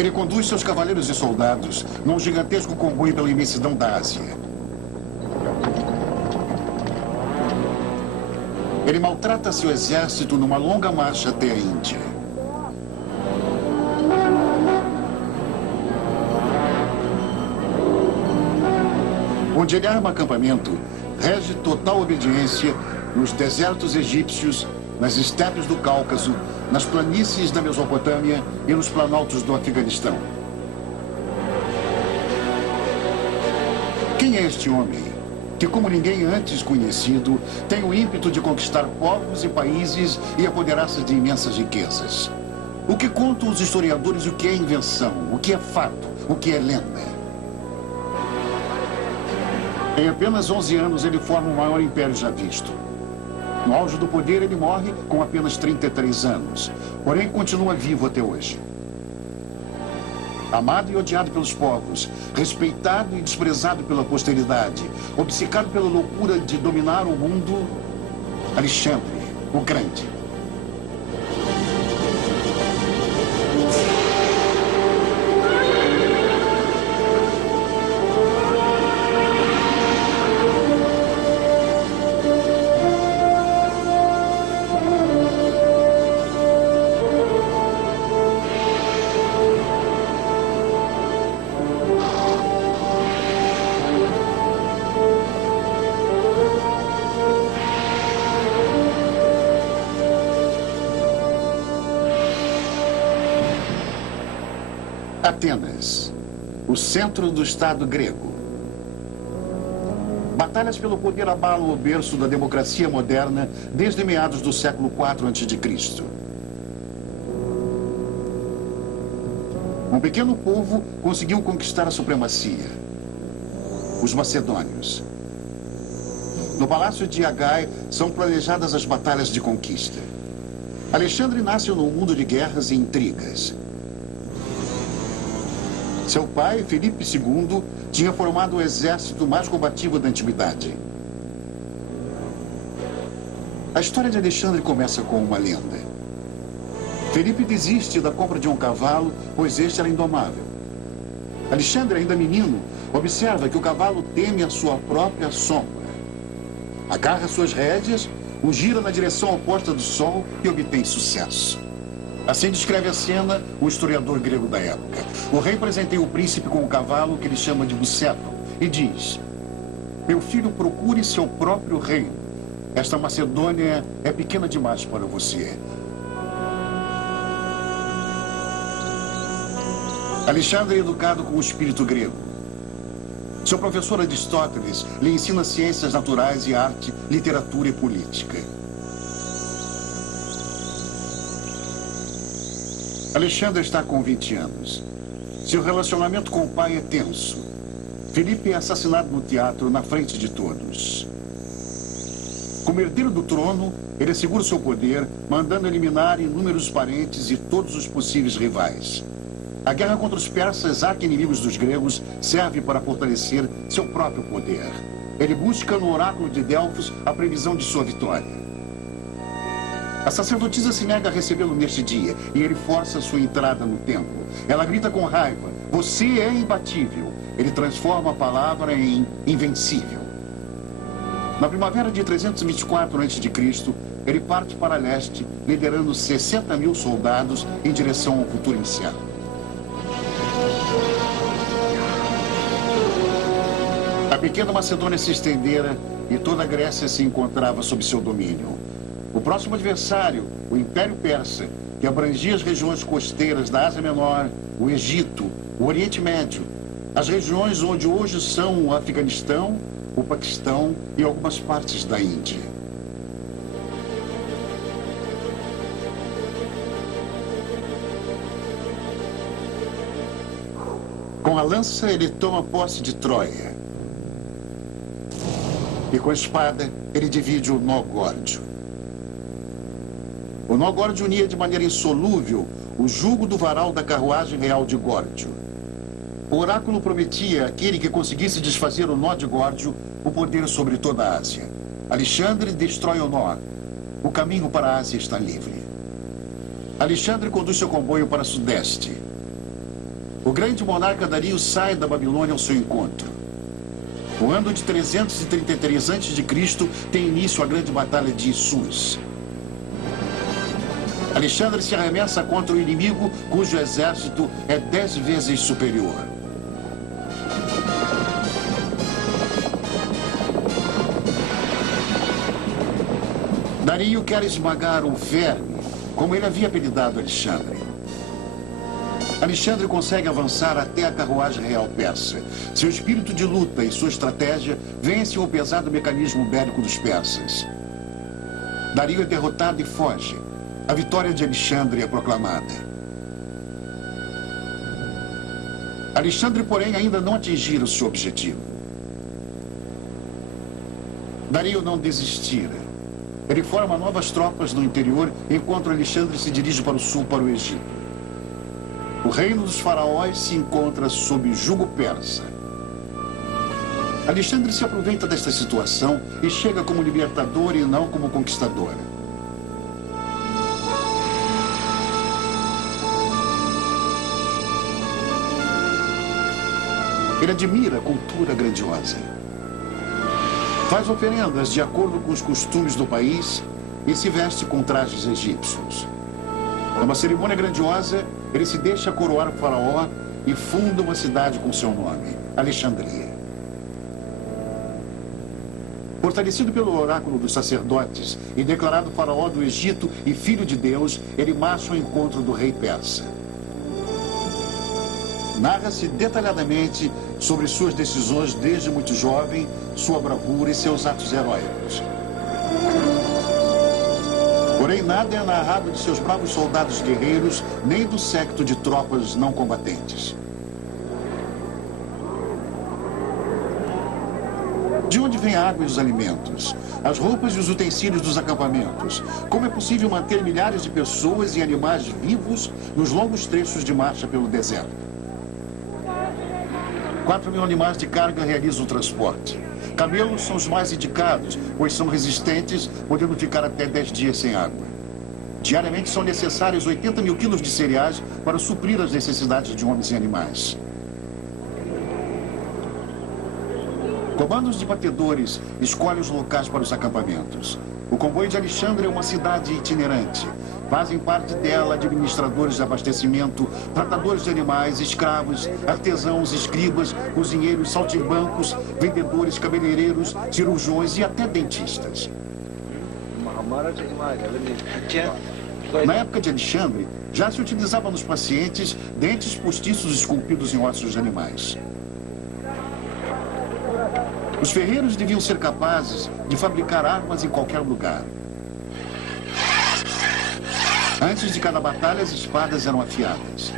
Ele conduz seus cavaleiros e soldados num gigantesco comboio pela imensidão da Ásia. Ele maltrata seu exército numa longa marcha até a Índia. Onde ele arma acampamento, rege total obediência nos desertos egípcios, nas estepes do Cáucaso, nas planícies da Mesopotâmia e nos planaltos do Afeganistão. Quem é este homem que, como ninguém antes conhecido, tem o ímpeto de conquistar povos e países e apoderar-se de imensas riquezas? O que contam os historiadores o que é invenção, o que é fato, o que é lenda? Em apenas 11 anos, ele forma o maior império já visto. No auge do poder, ele morre com apenas 33 anos, porém continua vivo até hoje. Amado e odiado pelos povos, respeitado e desprezado pela posteridade, obcecado pela loucura de dominar o mundo, Alexandre, o Grande. Atenas, o centro do Estado grego. Batalhas pelo poder abalam o berço da democracia moderna desde meados do século IV a.C. Um pequeno povo conseguiu conquistar a supremacia: os macedônios. No palácio de Agai são planejadas as batalhas de conquista. Alexandre nasce num mundo de guerras e intrigas. Seu pai, Filipe II, tinha formado o exército mais combativo da antiguidade. A história de Alexandre começa com uma lenda. Filipe desiste da compra de um cavalo, pois este era indomável. Alexandre, ainda menino, observa que o cavalo teme a sua própria sombra. Agarra suas rédeas, o gira na direção oposta do sol e obtém sucesso. Assim descreve a cena o historiador grego da época. O rei presenteia o príncipe com o cavalo, que ele chama de buceto, e diz: meu filho, procure seu próprio reino. Esta Macedônia é pequena demais para você. Alexandre é educado com o espírito grego. Seu professor Aristóteles lhe ensina ciências naturais e arte, literatura e política. Alexandre está com 20 anos. Seu relacionamento com o pai é tenso. Filipe é assassinado no teatro na frente de todos. Como herdeiro do trono, ele assegura seu poder, mandando eliminar inúmeros parentes e todos os possíveis rivais. A guerra contra os persas, arqui-inimigos dos gregos, serve para fortalecer seu próprio poder. Ele busca no oráculo de Delfos a previsão de sua vitória. A sacerdotisa se nega a recebê-lo neste dia e ele força sua entrada no templo. Ela grita com raiva: você é imbatível. Ele transforma a palavra em invencível. Na primavera de 324 a.C., ele parte para leste, liderando 60.000 soldados em direção ao futuro incerto. A pequena Macedônia se estendera e toda a Grécia se encontrava sob seu domínio. O próximo adversário, o Império Persa, que abrangia as regiões costeiras da Ásia Menor, o Egito, o Oriente Médio, as regiões onde hoje são o Afeganistão, o Paquistão e algumas partes da Índia. Com a lança, ele toma posse de Troia. E com a espada, ele divide o nó górdio. O nó górdio unia de maneira insolúvel o jugo do varal da carruagem real de Górdio. O oráculo prometia àquele que conseguisse desfazer o nó de Górdio o poder sobre toda a Ásia. Alexandre destrói o nó. O caminho para a Ásia está livre. Alexandre conduz seu comboio para sudeste. O grande monarca Dario sai da Babilônia ao seu encontro. No ano de 333 a.C. tem início a grande batalha de Issus. Alexandre se arremessa contra o inimigo, cujo exército é 10 vezes superior. Dario quer esmagar o verme, como ele havia apelidado Alexandre. Alexandre consegue avançar até a carruagem real persa. Seu espírito de luta e sua estratégia vencem o pesado mecanismo bélico dos persas. Dario é derrotado e foge. A vitória de Alexandre é proclamada. Alexandre, porém, ainda não atingira o seu objetivo. Dario não desistira. Ele forma novas tropas no interior, enquanto Alexandre se dirige para o sul, para o Egito. O reino dos faraós se encontra sob jugo persa. Alexandre se aproveita desta situação e chega como libertador e não como conquistador. Ele admira a cultura grandiosa. Faz oferendas de acordo com os costumes do país e se veste com trajes egípcios. Numa cerimônia grandiosa, ele se deixa coroar o faraó e funda uma cidade com seu nome, Alexandria. Fortalecido pelo oráculo dos sacerdotes e declarado faraó do Egito e filho de Deus, ele marcha ao encontro do rei persa. Narra-se detalhadamente sobre suas decisões desde muito jovem, sua bravura e seus atos heróicos. Porém, nada é narrado de seus bravos soldados guerreiros, nem do séquito de tropas não combatentes. De onde vem a água e os alimentos? As roupas e os utensílios dos acampamentos? Como é possível manter milhares de pessoas e animais vivos nos longos trechos de marcha pelo deserto? 4.000 animais de carga realizam o transporte. Camelos são os mais indicados, pois são resistentes, podendo ficar até 10 dias sem água. Diariamente são necessários 80.000 quilos de cereais para suprir as necessidades de homens e animais. Comandos de batedores escolhem os locais para os acampamentos. O comboio de Alexandre é uma cidade itinerante. Fazem parte dela administradores de abastecimento, tratadores de animais, escravos, artesãos, escribas, cozinheiros, saltimbancos, vendedores, cabeleireiros, cirurgiões e até dentistas. Na época de Alexandre, já se utilizava nos pacientes dentes postiços esculpidos em ossos de animais. Os ferreiros deviam ser capazes de fabricar armas em qualquer lugar. Antes de cada batalha, as espadas eram afiadas.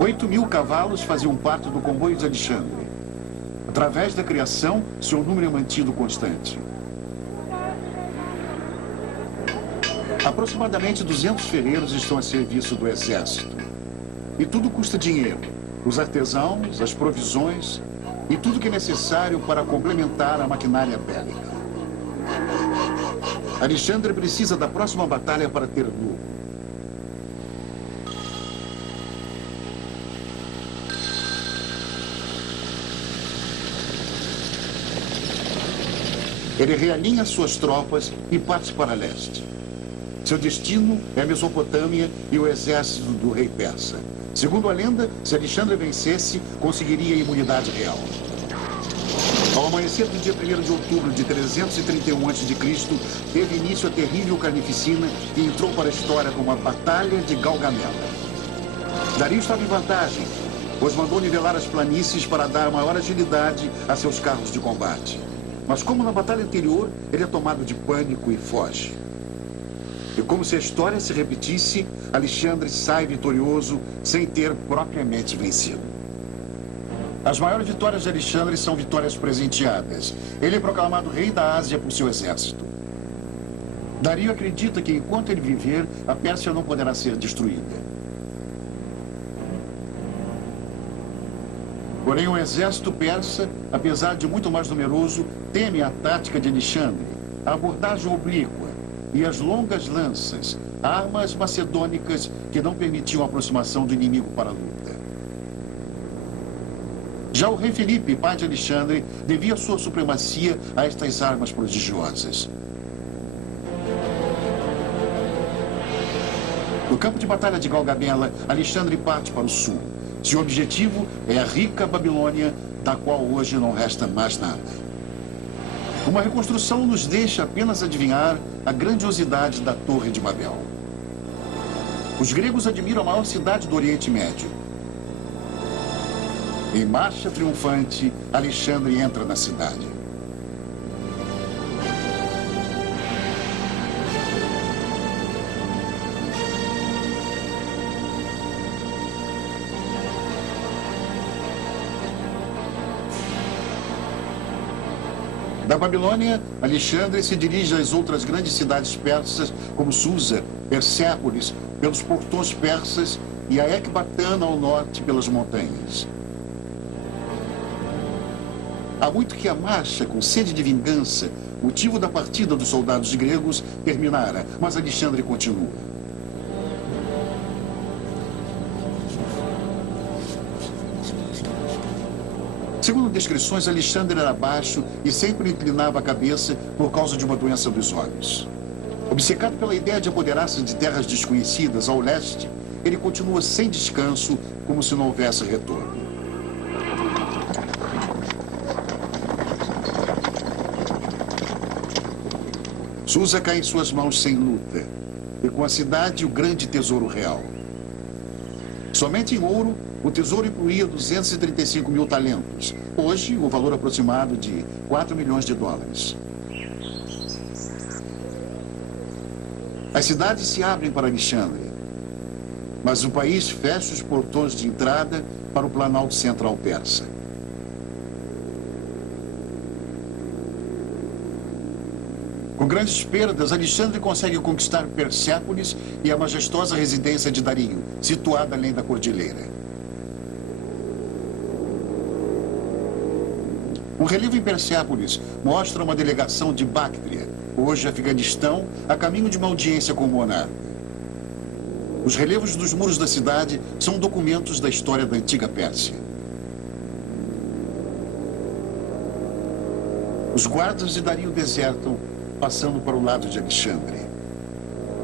Oito 8.000 cavalos faziam parte do comboio de Alexandre. Através da criação, seu número é mantido constante. Aproximadamente 200 ferreiros estão a serviço do exército. E tudo custa dinheiro. Os artesãos, as provisões e tudo que é necessário para complementar a maquinária bélica. Alexandre precisa da próxima batalha para ter lucro. Ele realinha suas tropas e parte para leste. Seu destino é a Mesopotâmia e o exército do rei persa. Segundo a lenda, se Alexandre vencesse, conseguiria a imunidade real. Ao amanhecer do dia 1º de outubro de 331 a.C., teve início a terrível carnificina que entrou para a história como a Batalha de Galgamela. Dario estava em vantagem, pois mandou nivelar as planícies para dar maior agilidade a seus carros de combate. Mas como na batalha anterior, ele é tomado de pânico e foge. E como se a história se repetisse, Alexandre sai vitorioso sem ter propriamente vencido. As maiores vitórias de Alexandre são vitórias presenteadas. Ele é proclamado rei da Ásia por seu exército. Dario acredita que enquanto ele viver, a Pérsia não poderá ser destruída. Porém, o exército persa, apesar de muito mais numeroso, teme a tática de Alexandre, a abordagem oblíqua e as longas lanças, armas macedônicas que não permitiam a aproximação do inimigo para a luta. Já o rei Filipe, pai de Alexandre, devia sua supremacia a estas armas prodigiosas. No campo de batalha de Galgamela, Alexandre parte para o sul. Seu objetivo é a rica Babilônia, da qual hoje não resta mais nada. Uma reconstrução nos deixa apenas adivinhar a grandiosidade da Torre de Babel. Os gregos admiram a maior cidade do Oriente Médio. Em marcha triunfante, Alexandre entra na cidade. Da Babilônia, Alexandre se dirige às outras grandes cidades persas, como Susa, Persépolis, pelos portões persas, e a Ecbatana ao norte pelas montanhas. Há muito que a marcha, com sede de vingança, motivo da partida dos soldados gregos, terminara, mas Alexandre continua. Segundo descrições, Alexandre era baixo e sempre inclinava a cabeça por causa de uma doença dos olhos. Obcecado pela ideia de apoderar-se de terras desconhecidas ao leste, ele continua sem descanso, como se não houvesse retorno. Susa cai em suas mãos sem luta, e com a cidade o grande tesouro real. Somente em ouro, o tesouro incluía 235 mil talentos. Hoje, o valor aproximado de 4 milhões de dólares. As cidades se abrem para Alexandre, mas o país fecha os portões de entrada para o Planalto Central persa. Com grandes perdas, Alexandre consegue conquistar Persépolis e a majestosa residência de Dario, situada além da cordilheira. Um relevo em Persépolis mostra uma delegação de Bactria, hoje Afeganistão, a caminho de uma audiência com o monarca. Os relevos dos muros da cidade são documentos da história da antiga Pérsia. Os guardas de Dario desertam, passando para o lado de Alexandre.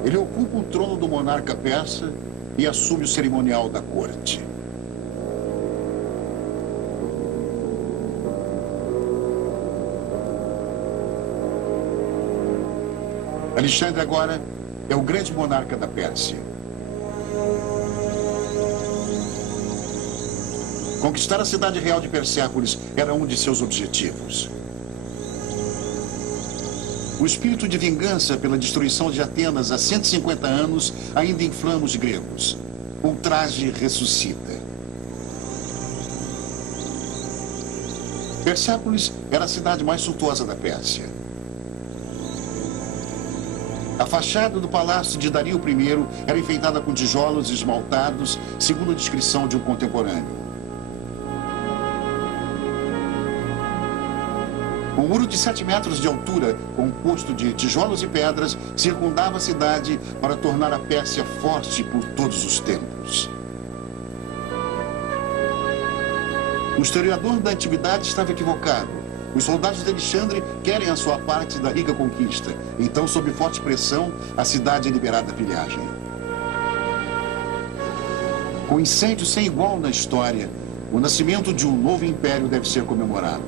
Ele ocupa o trono do monarca persa e assume o cerimonial da corte. Alexandre agora é o grande monarca da Pérsia. Conquistar a cidade real de Persépolis era um de seus objetivos. O espírito de vingança pela destruição de Atenas há 150 anos ainda inflama os gregos. O ultraje ressuscita. Persépolis era a cidade mais suntuosa da Pérsia. A fachada do palácio de Dario I era enfeitada com tijolos esmaltados, segundo a descrição de um contemporâneo. Um muro de 7 metros de altura, composto de tijolos e pedras, circundava a cidade para tornar a Pérsia forte por todos os tempos. O historiador da antiguidade estava equivocado. Os soldados de Alexandre querem a sua parte da rica conquista. Então, sob forte pressão, a cidade é liberada à pilhagem. Com incêndio sem igual na história, o nascimento de um novo império deve ser comemorado.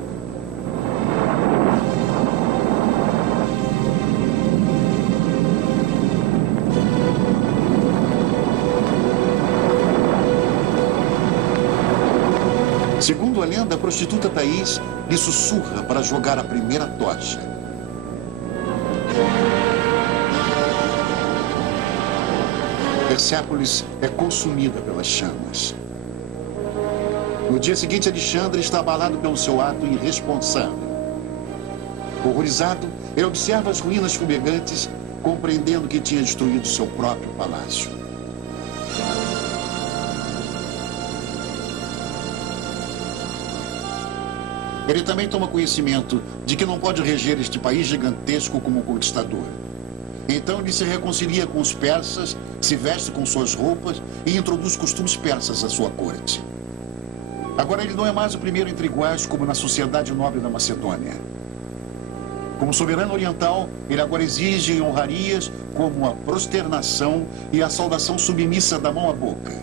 Segundo a lenda, a prostituta Thaís lhe sussurra para jogar a primeira tocha. Persépolis é consumida pelas chamas. No dia seguinte, Alexandre está abalado pelo seu ato irresponsável. Horrorizado, ele observa as ruínas fumegantes, compreendendo que tinha destruído seu próprio palácio. Ele também toma conhecimento de que não pode reger este país gigantesco como um conquistador. Então ele se reconcilia com os persas, se veste com suas roupas e introduz costumes persas à sua corte. Agora ele não é mais o primeiro entre iguais como na sociedade nobre da Macedônia. Como soberano oriental, ele agora exige honrarias como a prosternação e a saudação submissa da mão à boca.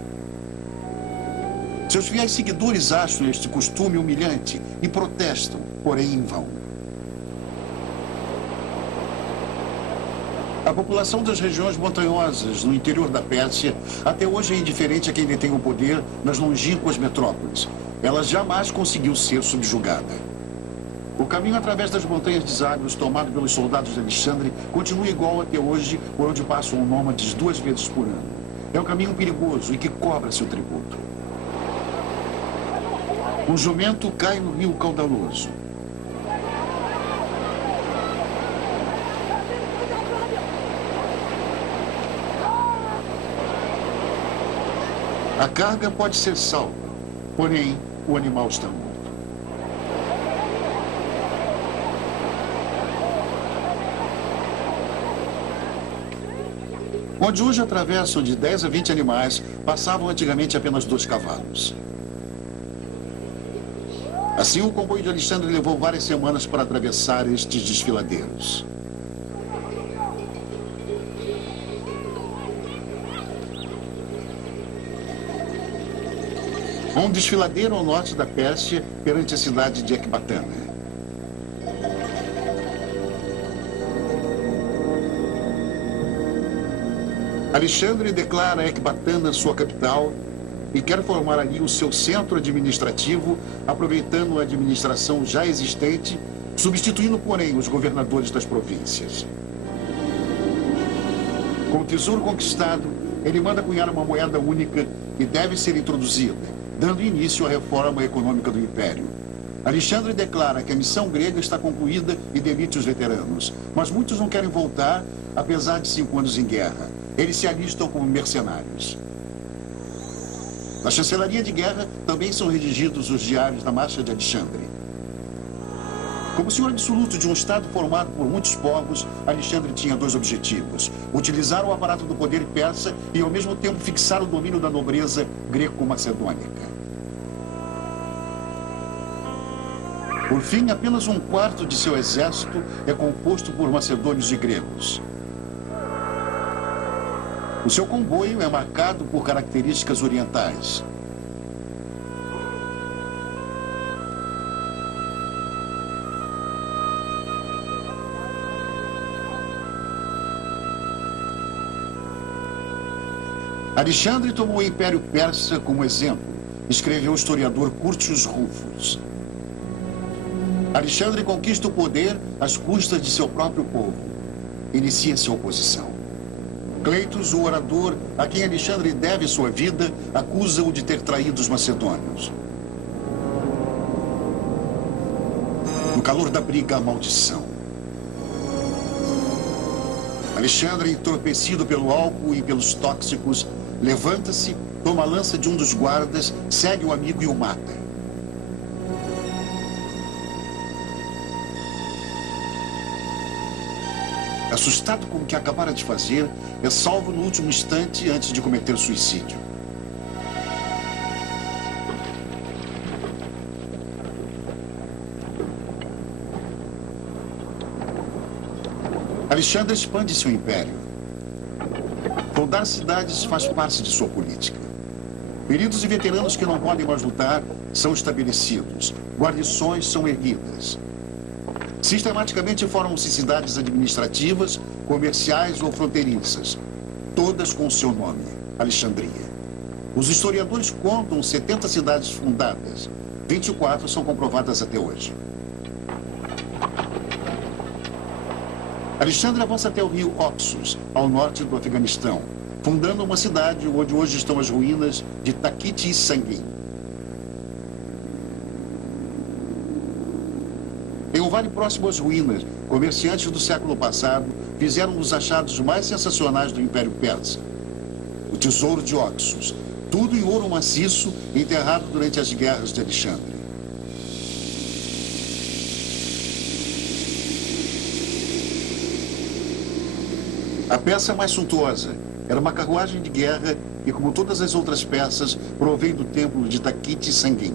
Seus fiéis seguidores acham este costume humilhante e protestam, porém em vão. A população das regiões montanhosas no interior da Pérsia até hoje é indiferente a quem detém o poder nas longínquas metrópoles. Ela jamais conseguiu ser subjugada. O caminho através das montanhas de Zagros, tomado pelos soldados de Alexandre, continua igual até hoje, por onde passam nômades 2 vezes por ano. É um caminho perigoso e que cobra seu tributo. Um jumento cai no rio caudaloso. A carga pode ser salva, porém, o animal está morto. Onde hoje atravessam de 10 a 20 animais, passavam antigamente apenas 2 cavalos. Assim, o comboio de Alexandre levou várias semanas para atravessar estes desfiladeiros. Um desfiladeiro ao norte da Pérsia, perante a cidade de Ecbatana. Alexandre declara Ecbatana sua capital e quer formar ali o seu centro administrativo, aproveitando a administração já existente, substituindo, porém, os governadores das províncias. Com o tesouro conquistado, ele manda cunhar uma moeda única que deve ser introduzida, dando início à reforma econômica do Império. Alexandre declara que a missão grega está concluída e demite os veteranos, mas muitos não querem voltar, apesar de 5 anos em guerra. Eles se alistam como mercenários. Na chancelaria de guerra também são redigidos os diários da marcha de Alexandre. Como senhor absoluto de um estado formado por muitos povos, Alexandre tinha 2 objetivos: utilizar o aparato do poder persa e, ao mesmo tempo, fixar o domínio da nobreza greco-macedônica. Por fim, apenas 1/4 de seu exército é composto por macedônios e gregos. O seu comboio é marcado por características orientais. Alexandre tomou o Império Persa como exemplo, escreveu o historiador Curtius Rufus. Alexandre conquista o poder às custas de seu próprio povo. Inicia-se a oposição. Cleitos, o orador, a quem Alexandre deve sua vida, acusa-o de ter traído os macedônios. No calor da briga, a maldição. Alexandre, entorpecido pelo álcool e pelos tóxicos, levanta-se, toma a lança de um dos guardas, segue o amigo e o mata. Assustado com o que acabara de fazer, é salvo no último instante antes de cometer suicídio. Alexandre expande seu império. Fundar cidades faz parte de sua política. Feridos e veteranos que não podem mais lutar são estabelecidos. Guarnições são erguidas. Sistematicamente formam-se cidades administrativas, comerciais ou fronteiriças, todas com seu nome, Alexandria. Os historiadores contam 70 cidades fundadas, 24 são comprovadas até hoje. Alexandre avança até o rio Oxus, ao norte do Afeganistão, fundando uma cidade onde hoje estão as ruínas de Takiti e Sangin. Em um vale próximo às ruínas, comerciantes do século passado fizeram um dos achados mais sensacionais do Império Persa: o tesouro de Oxus, tudo em ouro maciço, enterrado durante as guerras de Alexandre. A peça mais suntuosa era uma carruagem de guerra e, como todas as outras peças, provém do templo de Takiti Sangin.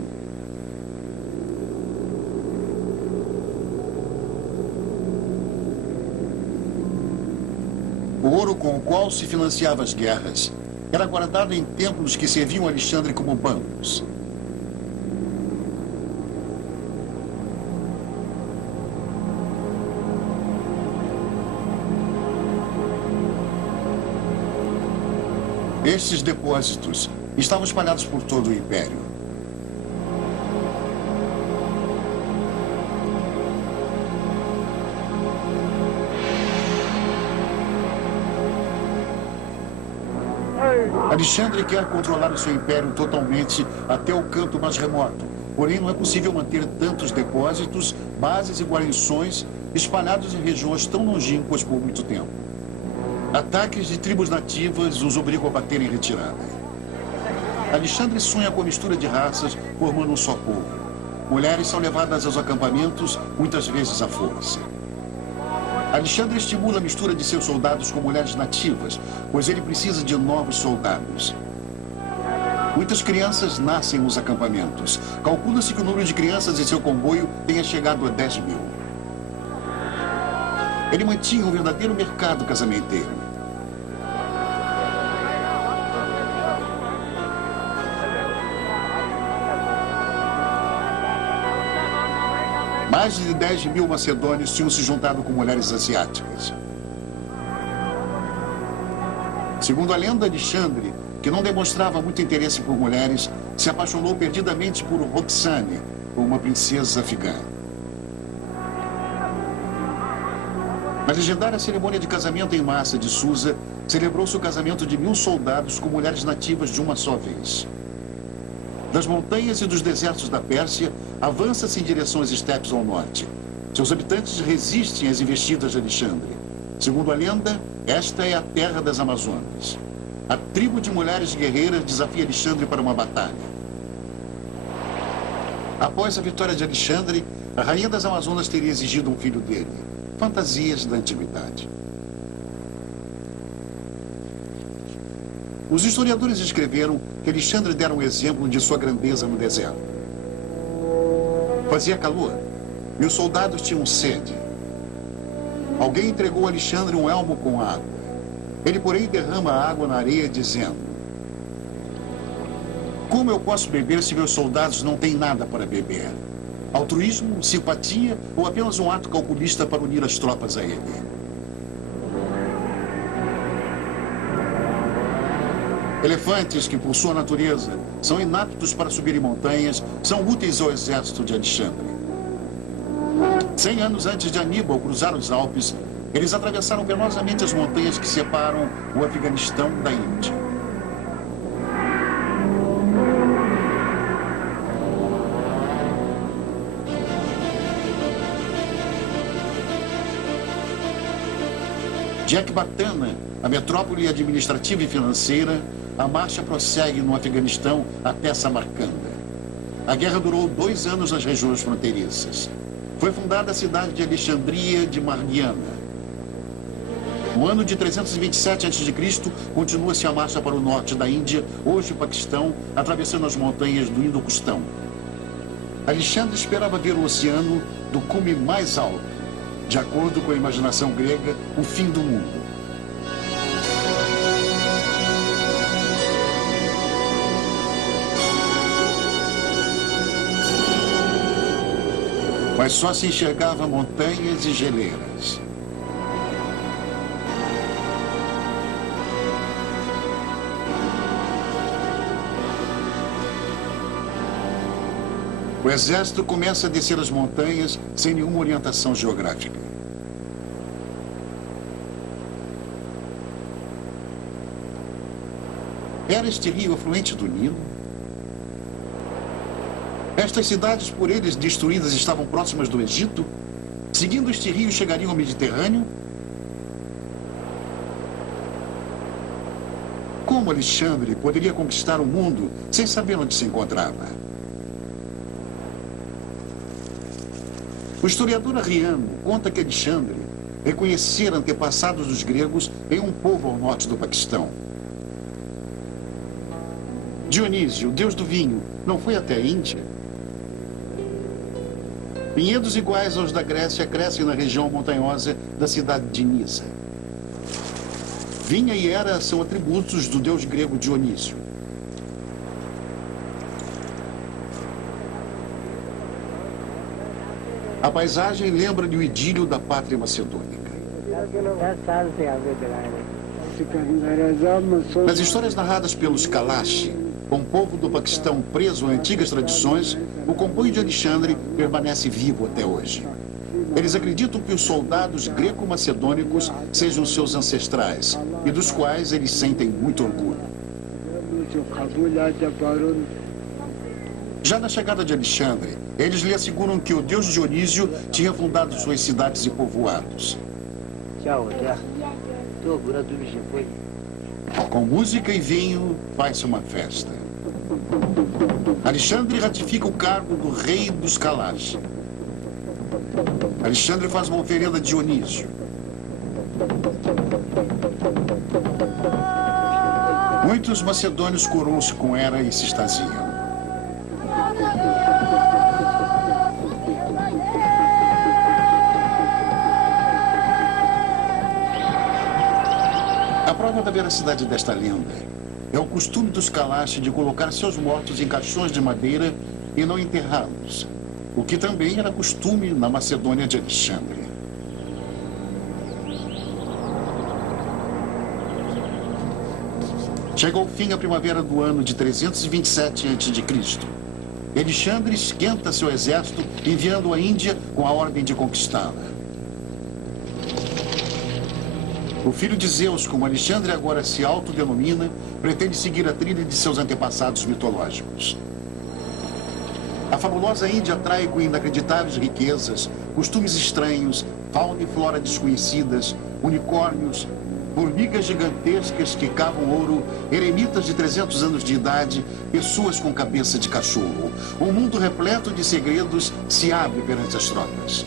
O ouro com o qual se financiava as guerras era guardado em templos que serviam a Alexandre como bancos. Estes depósitos estavam espalhados por todo o Império. Alexandre quer controlar o seu império totalmente até o canto mais remoto. Porém, não é possível manter tantos depósitos, bases e guarnições espalhados em regiões tão longínquas por muito tempo. Ataques de tribos nativas os obrigam a bater em retirada. Alexandre sonha com a mistura de raças, formando um só povo. Mulheres são levadas aos acampamentos, muitas vezes à força. Alexandre estimula a mistura de seus soldados com mulheres nativas, pois ele precisa de novos soldados. Muitas crianças nascem nos acampamentos. Calcula-se que o número de crianças em seu comboio tenha chegado a 10 mil. Ele mantinha um verdadeiro mercado casamenteiro. Mais de 10 mil macedônios tinham se juntado com mulheres asiáticas. Segundo a lenda, Alexandre, que não demonstrava muito interesse por mulheres, se apaixonou perdidamente por Roxane, uma princesa afegã. Na legendária cerimônia de casamento em massa de Susa, celebrou-se o casamento de 1000 soldados com mulheres nativas de uma só vez. Das montanhas e dos desertos da Pérsia, avança-se em direção às estepes ao norte. Seus habitantes resistem às investidas de Alexandre. Segundo a lenda, esta é a terra das Amazonas. A tribo de mulheres guerreiras desafia Alexandre para uma batalha. Após a vitória de Alexandre, a rainha das Amazonas teria exigido um filho dele. Fantasias da antiguidade. Os historiadores escreveram que Alexandre dera um exemplo de sua grandeza no deserto. Fazia calor e os soldados tinham sede. Alguém entregou a Alexandre um elmo com água. Ele, porém, derrama a água na areia, dizendo: como eu posso beber se meus soldados não têm nada para beber? Altruísmo, simpatia ou apenas um ato calculista para unir as tropas a ele? Elefantes que, por sua natureza, são inaptos para subir em montanhas, são úteis ao exército de Alexandre. 100 anos antes de Aníbal cruzar os Alpes, eles atravessaram penosamente as montanhas que separam o Afeganistão da Índia. De Ecbatana, a metrópole administrativa e financeira, a marcha prossegue no Afeganistão até Samarcanda. A guerra durou 2 anos nas regiões fronteiriças. Foi fundada a cidade de Alexandria de Margiana. No ano de 327 a.C., continua-se a marcha para o norte da Índia, hoje Paquistão, atravessando as montanhas do Indo-Custão. Alexandre esperava ver o oceano do cume mais alto, de acordo com a imaginação grega, o fim do mundo. Mas só se enxergava montanhas e geleiras. O exército começa a descer as montanhas sem nenhuma orientação geográfica. Era este rio afluente do Nilo? Estas cidades por eles destruídas estavam próximas do Egito? Seguindo este rio chegariam ao Mediterrâneo? Como Alexandre poderia conquistar o mundo sem saber onde se encontrava? O historiador Arriano conta que Alexandre reconhecer antepassados dos gregos em um povo ao norte do Paquistão. Dionísio, o deus do vinho, não foi até a Índia? Vinhedos iguais aos da Grécia crescem na região montanhosa da cidade de Nisa. Vinha e era são atributos do deus grego Dionísio. A paisagem lembra-lhe o idílio da pátria macedônica. Nas histórias narradas pelos Kalash, com o povo do Paquistão preso a antigas tradições, o comboio de Alexandre permanece vivo até hoje. Eles acreditam que os soldados greco-macedônicos sejam seus ancestrais e dos quais eles sentem muito orgulho. Já na chegada de Alexandre, eles lhe asseguram que o deus Dionísio tinha fundado suas cidades e povoados. Com música e vinho, faz-se uma festa. Alexandre ratifica o cargo do rei dos Kalash. Alexandre faz uma oferenda a Dionísio. Muitos macedônios coroam-se com Hera e se extasiam. A prova da veracidade desta lenda é o costume dos Kalash de colocar seus mortos em caixões de madeira e não enterrá-los, o que também era costume na Macedônia de Alexandre. Chega ao fim a primavera do ano de 327 a.C. Alexandre esquenta seu exército, enviando-o à Índia com a ordem de conquistá-la. O filho de Zeus, como Alexandre agora se autodenomina, pretende seguir a trilha de seus antepassados mitológicos. A fabulosa Índia atrai com inacreditáveis riquezas, costumes estranhos, fauna e flora desconhecidas, unicórnios, formigas gigantescas que cavam ouro, eremitas de 300 anos de idade, pessoas com cabeça de cachorro. Um mundo repleto de segredos se abre perante as tropas.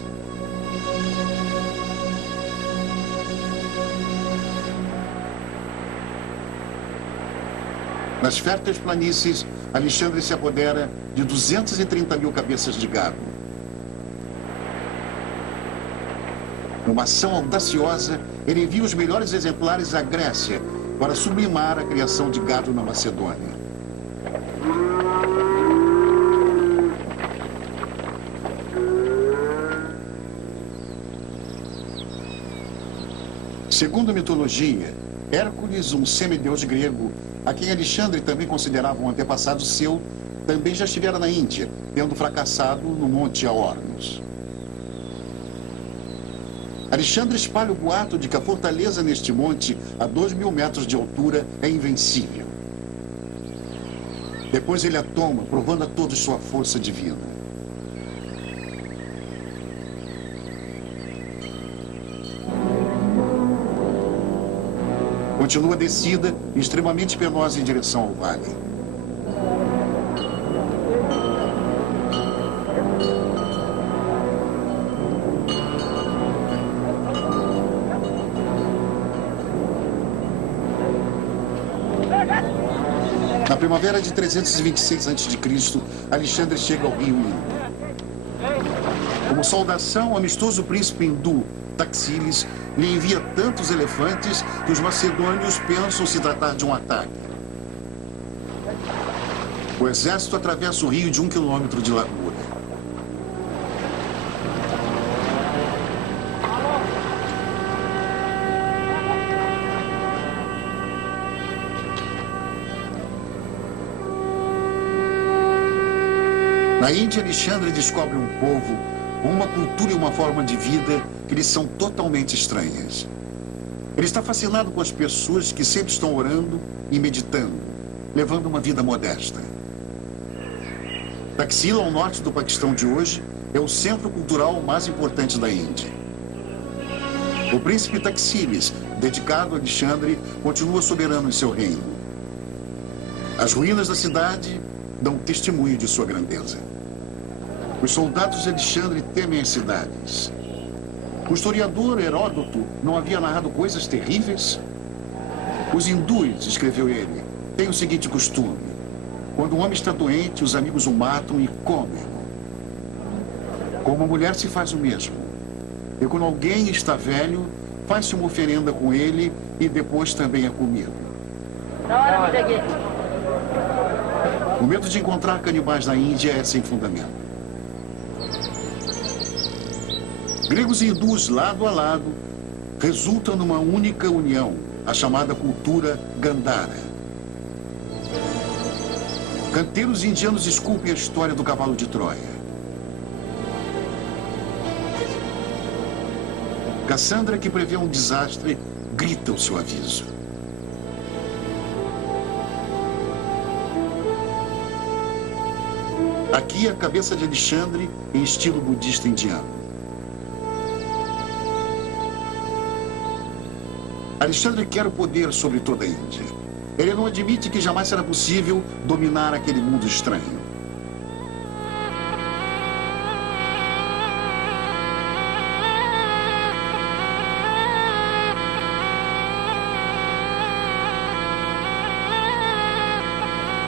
Nas férteis planícies, Alexandre se apodera de 230 mil cabeças de gado. Numa ação audaciosa, ele envia os melhores exemplares à Grécia para sublimar a criação de gado na Macedônia. Segundo a mitologia, Hércules, um semideus grego, a quem Alexandre também considerava um antepassado seu, também já estivera na Índia, tendo fracassado no Monte Aornos. Alexandre espalha o boato de que a fortaleza neste monte, a 2.000 metros de altura, é invencível. Depois ele a toma, provando a todos sua força divina. Continua a descida, extremamente penosa em direção ao vale. Na primavera de 326 a.C., Alexandre chega ao rio Indo. Como saudação, o amistoso príncipe hindu Taxiles lhe envia tantos elefantes que os macedônios pensam se tratar de um ataque. O exército atravessa o rio de 1 quilômetro de largura. Na Índia, Alexandre descobre um povo, uma cultura e uma forma de vida que lhes são totalmente estranhas. Ele está fascinado com as pessoas que sempre estão orando e meditando, levando uma vida modesta. Taxila, ao norte do Paquistão de hoje, é o centro cultural mais importante da Índia. O príncipe Taxiles, dedicado a Alexandre, continua soberano em seu reino. As ruínas da cidade dão testemunho de sua grandeza. Os soldados de Alexandre temem as cidades. O historiador Heródoto não havia narrado coisas terríveis? Os hindus, escreveu ele, têm o seguinte costume. Quando um homem está doente, os amigos o matam e comem. Com uma mulher se faz o mesmo. E quando alguém está velho, faz-se uma oferenda com ele e depois também é comido. O medo de encontrar canibais na Índia é sem fundamento. Gregos e hindus, lado a lado, resultam numa única união, a chamada cultura Gandhara. Canteiros indianos esculpem a história do cavalo de Troia. Cassandra, que prevê um desastre, grita o seu aviso. Aqui a cabeça de Alexandre em estilo budista indiano. Alexandre quer o poder sobre toda a Índia. Ele não admite que jamais será possível dominar aquele mundo estranho.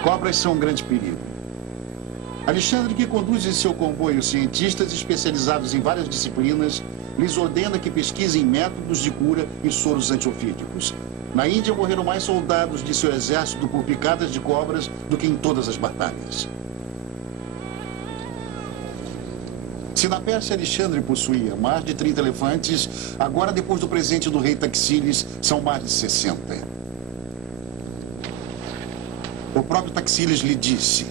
Cobras são um grande perigo. Alexandre, que conduz em seu comboio cientistas especializados em várias disciplinas, lhes ordena que pesquisem métodos de cura e soros antiofídicos. Na Índia morreram mais soldados de seu exército por picadas de cobras do que em todas as batalhas. Se na Pérsia Alexandre possuía mais de 30 elefantes, agora, depois do presente do rei Taxílides, são mais de 60. O próprio Taxílides lhe disse: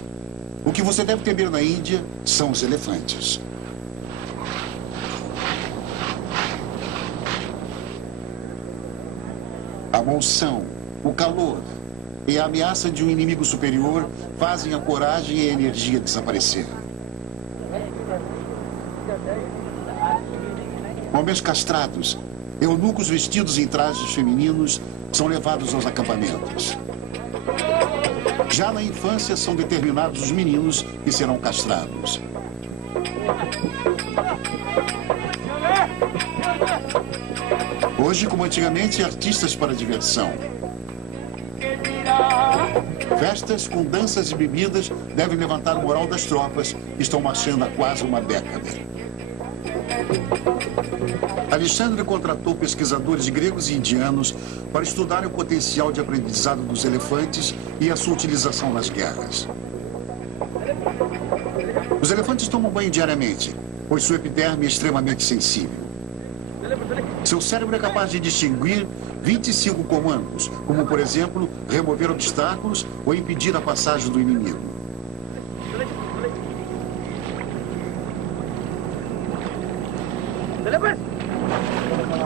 o que você deve temer na Índia são os elefantes. A monção, o calor e a ameaça de um inimigo superior fazem a coragem e a energia desaparecer. Homens castrados, eunucos vestidos em trajes femininos, são levados aos acampamentos. Já na infância são determinados os meninos que serão castrados. Hoje, como antigamente, artistas para diversão. Festas com danças e bebidas devem levantar o moral das tropas que estão marchando há quase uma década. Alexandre contratou pesquisadores gregos e indianos para estudar o potencial de aprendizado dos elefantes e a sua utilização nas guerras. Os elefantes tomam banho diariamente, pois sua epiderme é extremamente sensível. Seu cérebro é capaz de distinguir 25 comandos, como, por exemplo, remover obstáculos ou impedir a passagem do inimigo.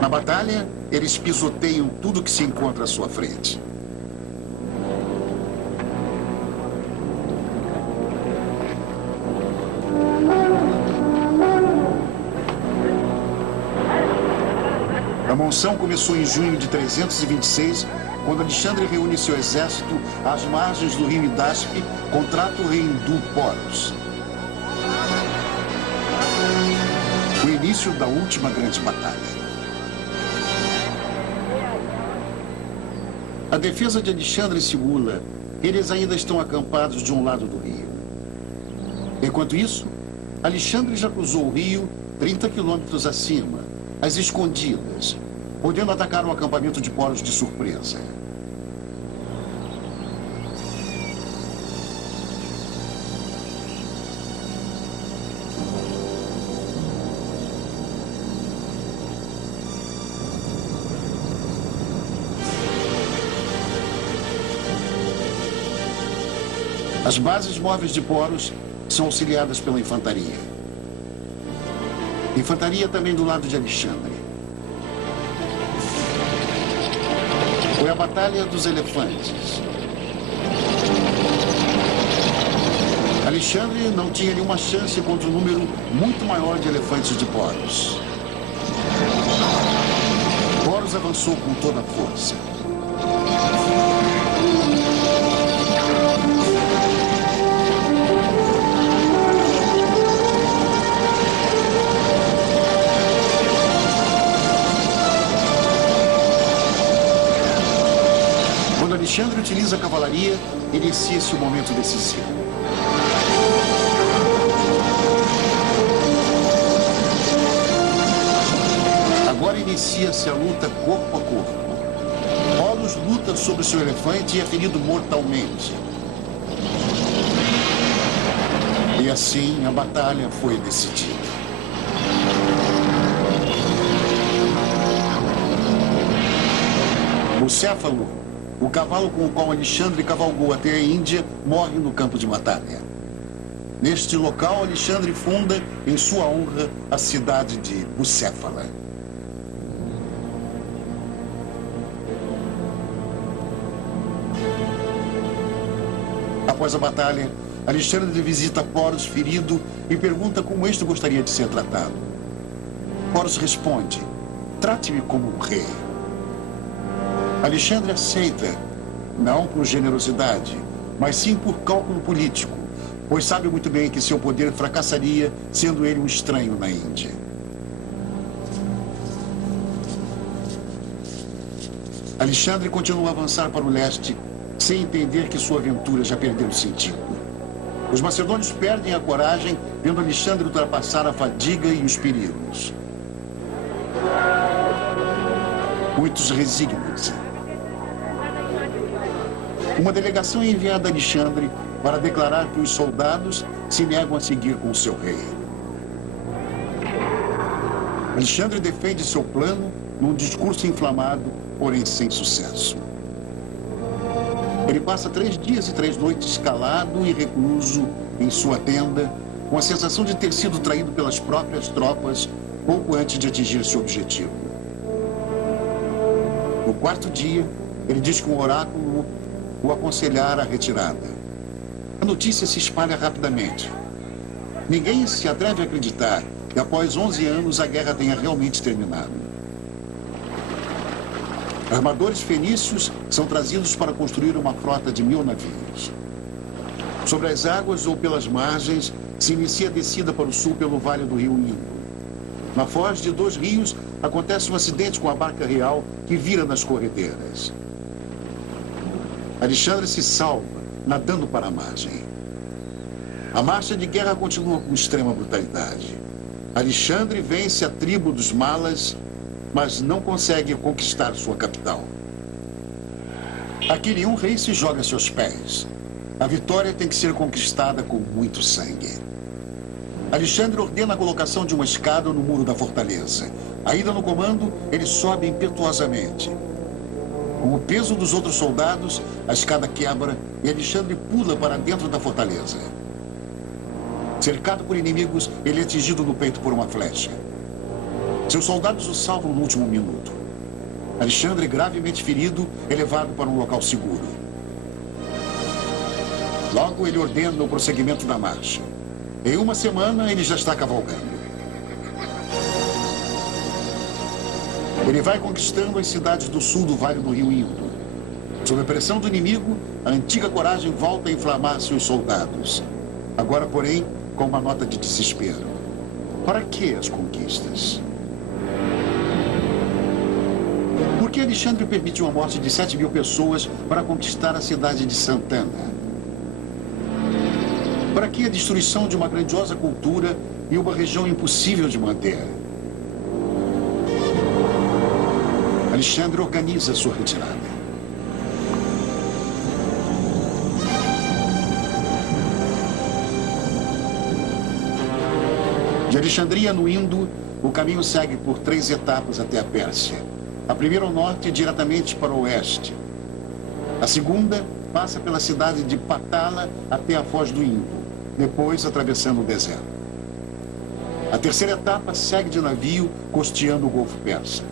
Na batalha, eles pisoteiam tudo que se encontra à sua frente. A monção começou em junho de 326, quando Alexandre reúne seu exército às margens do rio Hidaspe contra o rei hindu Porus. O início da última grande batalha. A defesa de Alexandre simula que eles ainda estão acampados de um lado do rio. Enquanto isso, Alexandre já cruzou o rio 30 quilômetros acima, às escondidas, podendo atacar o acampamento de Porus de surpresa. As bases móveis de Porus são auxiliadas pela infantaria. Infantaria também do lado de Alexandre. Foi a Batalha dos Elefantes. Alexandre não tinha nenhuma chance contra um número muito maior de elefantes de Porus. Porus avançou com toda a força. Alexandre utiliza a cavalaria e inicia-se o momento decisivo. Agora inicia-se a luta corpo a corpo. Horus luta sobre seu elefante e é ferido mortalmente. E assim a batalha foi decidida. Bucéfalo, o cavalo com o qual Alexandre cavalgou até a Índia, morre no campo de batalha. Neste local, Alexandre funda, em sua honra, a cidade de Bucéfala. Após a batalha, Alexandre visita Poros ferido e pergunta como este gostaria de ser tratado. Poros responde: trate-me como um rei. Alexandre aceita, não por generosidade, mas sim por cálculo político, pois sabe muito bem que seu poder fracassaria sendo ele um estranho na Índia. Alexandre continua a avançar para o leste, sem entender que sua aventura já perdeu sentido. Os macedônios perdem a coragem, vendo Alexandre ultrapassar a fadiga e os perigos. Muitos resignam-se. Uma delegação é enviada a Alexandre para declarar que os soldados se negam a seguir com seu rei. Alexandre defende seu plano num discurso inflamado, porém sem sucesso. Ele passa 3 dias e 3 noites calado e recluso em sua tenda, com a sensação de ter sido traído pelas próprias tropas pouco antes de atingir seu objetivo. No 4º dia, ele diz que um oráculo o aconselhar a retirada. A notícia se espalha rapidamente. Ninguém se atreve a acreditar que após 11 anos a guerra tenha realmente terminado. Armadores fenícios são trazidos para construir uma frota de 1000 navios. Sobre as águas ou pelas margens, se inicia a descida para o sul pelo vale do rio Indo. Na foz de 2 rios, acontece um acidente com a barca real que vira nas corredeiras. Alexandre se salva, nadando para a margem. A marcha de guerra continua com extrema brutalidade. Alexandre vence a tribo dos Malas, mas não consegue conquistar sua capital. Aqui nenhum rei se joga a seus pés. A vitória tem que ser conquistada com muito sangue. Alexandre ordena a colocação de uma escada no muro da fortaleza. Ainda no comando, ele sobe impetuosamente. Com o peso dos outros soldados, a escada quebra e Alexandre pula para dentro da fortaleza. Cercado por inimigos, ele é atingido no peito por uma flecha. Seus soldados o salvam no último minuto. Alexandre, gravemente ferido, é levado para um local seguro. Logo, ele ordena o prosseguimento da marcha. Em 1 semana, ele já está cavalgando. Ele vai conquistando as cidades do sul do Vale do Rio Indo. Sob a pressão do inimigo, a antiga coragem volta a inflamar seus soldados. Agora, porém, com uma nota de desespero. Para que as conquistas? Por que Alexandre permitiu a morte de 7.000 pessoas para conquistar a cidade de Santana? Para que a destruição de uma grandiosa cultura e uma região impossível de manter? Alexandre organiza sua retirada. De Alexandria no Indo, o caminho segue por 3 etapas até a Pérsia. A primeira ao norte, diretamente para o oeste. A segunda passa pela cidade de Patala até a foz do Indo, depois atravessando o deserto. A terceira etapa segue de navio, costeando o Golfo Persa.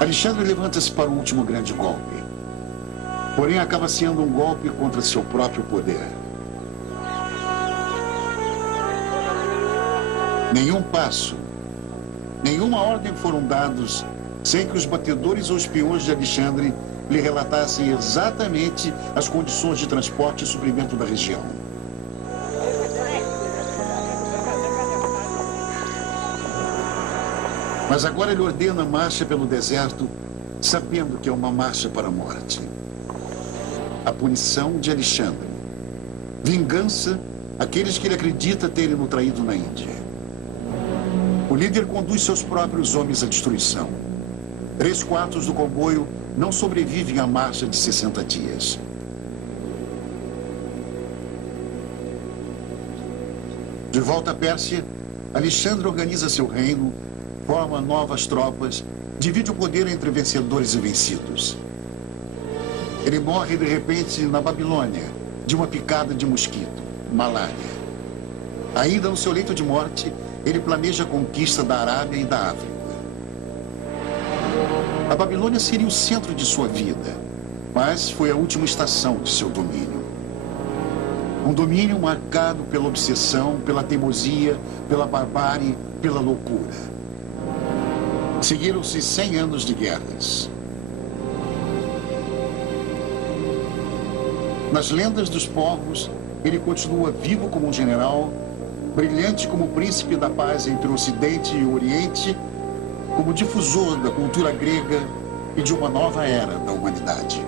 Alexandre levanta-se para o último grande golpe. Porém, acaba sendo um golpe contra seu próprio poder. Nenhum passo, nenhuma ordem foram dados sem que os batedores ou espiões de Alexandre lhe relatassem exatamente as condições de transporte e suprimento da região. Mas agora ele ordena a marcha pelo deserto, sabendo que é uma marcha para a morte. A punição de Alexandre. Vingança àqueles que ele acredita terem o traído na Índia. O líder conduz seus próprios homens à destruição. 3/4 do comboio não sobrevivem à marcha de 60 dias. De volta à Pérsia, Alexandre organiza seu reino, forma novas tropas, divide o poder entre vencedores e vencidos. Ele morre de repente na Babilônia, de uma picada de mosquito, malária. Ainda no seu leito de morte, ele planeja a conquista da Arábia e da África. A Babilônia seria o centro de sua vida, mas foi a última estação de seu domínio. Um domínio marcado pela obsessão, pela teimosia, pela barbárie, pela loucura. Seguiram-se 100 anos de guerras. Nas lendas dos povos, ele continua vivo como um general, brilhante como príncipe da paz entre o Ocidente e o Oriente, como difusor da cultura grega e de uma nova era da humanidade.